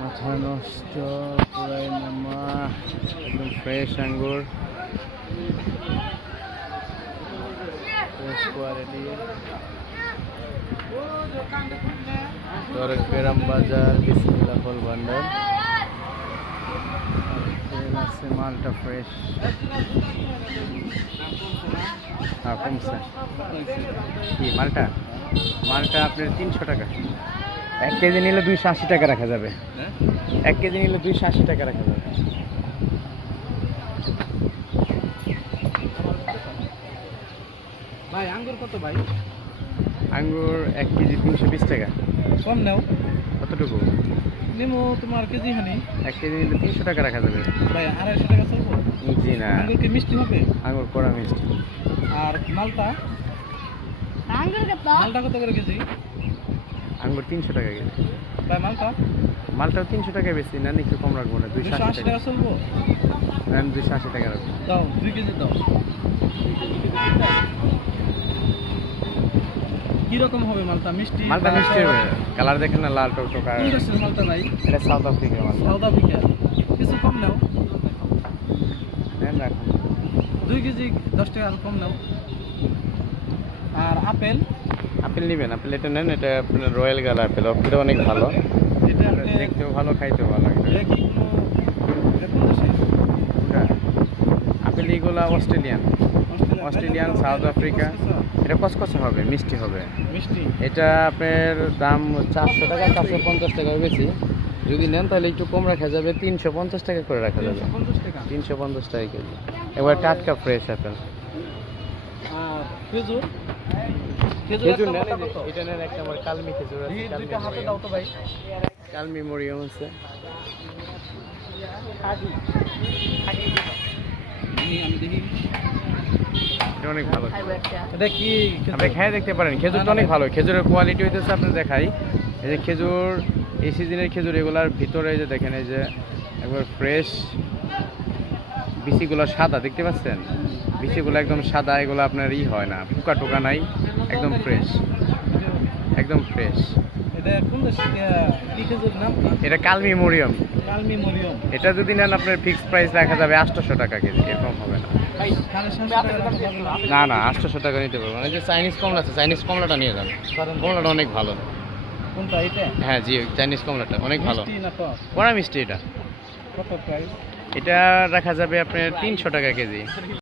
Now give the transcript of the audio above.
মাথা নষ্ট পুরাই নামা একদম ফ্রেশ আঙ্গুর, ফ্রেশ কোয়ালিটি। গ্রাম বাজার বিসমিল্লাহ ফল ভান্ডার। আছে মালটা ফ্রেশ। হ্যাঁ কমছে কি মালটা? মালটা আপনার 300 টাকা। 1 কেজি নিলে 280 টাকা রাখা যাবে। 1 কেজি নিলে 280 টাকা রাখা যাবে। ভাই আঙ্গুর কত ভাই? আঙ্গুর 1 কেজি 320 টাকা। কম নাও কতটুকু? নিমো তোমার কেজি হানি 1 কেজি নিলে 300 টাকা রাখা যাবে। ভাই 250 টাকা চলবো? জি না, আঙ্গুর কি মিষ্টি হবে? আঙ্গুর কড়া মিষ্টি। আর মালটা? মালটা কত করে কেজি? আঙ্গুর 300 টাকা কেজি। ভাই মালটা? মালটাও 300 টাকা বেশি না, একটু কম রাখবো না, 280 280 টাকা চলবো? না 280 টাকা রাখবো। দাও 2 কেজি দাও। কিরকম হবে মালটা? মিষ্টি? মালটা মিষ্টি হবে, কালার দেখেন না, লাল টকটকা। কোন দেশের মালটা ভাই? এটা সাউথ আফ্রিকার মাল। South Africa. কিছু কম নাও। নেন রাখুন। 2 কেজি 10 টাকা আর কম নাও। আর আপেল? আপেল নেবেন? আপেল এটা নেন, এটা আপনার রয়্যাল গালা আপেল। এটা অনেক ভালো, এটা আপনি দেখতেও ভালো, খাইতেও ভালো। এটা কি এটা কোন দেশের? আপেল এগুলো অস্ট্রেলিয়ান, সাউথ আফ্রিকা। এটা কসকসে হবে, মিষ্টি হবে। মিষ্টি? এটা আপনার দাম 400 টাকা, 450 টাকা বেশি। যদি নেন তাহলে একটু কম রাখা যাবে, 350 টাকা করে রাখা যাবে। 350 টাকা? 350 টাকা কেজি। এবার টাটকা ফ্রেশ আপেল। আর খেজুর? খেজুর নেন, এটা নেন একটা আমার কালমি খেজুর আছে। দুইটা হাতে দাও তো ভাই। কালমি মরিয়ম আছে। আমি দেখি। এটা অনেক ভালো। এটা কি আপনি খেয়ে দেখতে পারেন, খেজুরটা অনেক ভালো। খেজুরের কোয়ালিটি হইতেছে আপনার দেখাই। এই যে খেজুর, এই সিজনের খেজুর, এগুলার ভিতরে এই যে দেখেন, এই যে একবার ফ্রেশ বিচিগুলো সাদা, দেখতে পাচ্ছেন? বিচিগুলো একদম সাদা, এগুলো আপনার হয় না, পোকা টোকা নাই, একদম ফ্রেশ, একদম ফ্রেশ। এটা কোন দেশ কি খেজুর নাম? এটা কালমি মরিয়ম। কালমি মরিয়ম। এটা যদি নেন আপনার ফিক্সড প্রাইস রাখা যাবে 800 টাকা কেজি, এরকম হবে না। ভাই 750 টাকা। না না 800 টাকা নিতে পারবেন। এই যে চাইনিজ কমলা আছে, চাইনিজ কমলাটা নিয়ে যান। কমলাটা অনেক ভালো। কোনটা এটা? হ্যাঁ জি, চাইনিজ কমলাটা অনেক ভালো। মিষ্টি না টক? কড়া মিষ্টি এটা। কত প্রাইস? এটা রাখা যাবে আপনার 300 টাকা কেজি।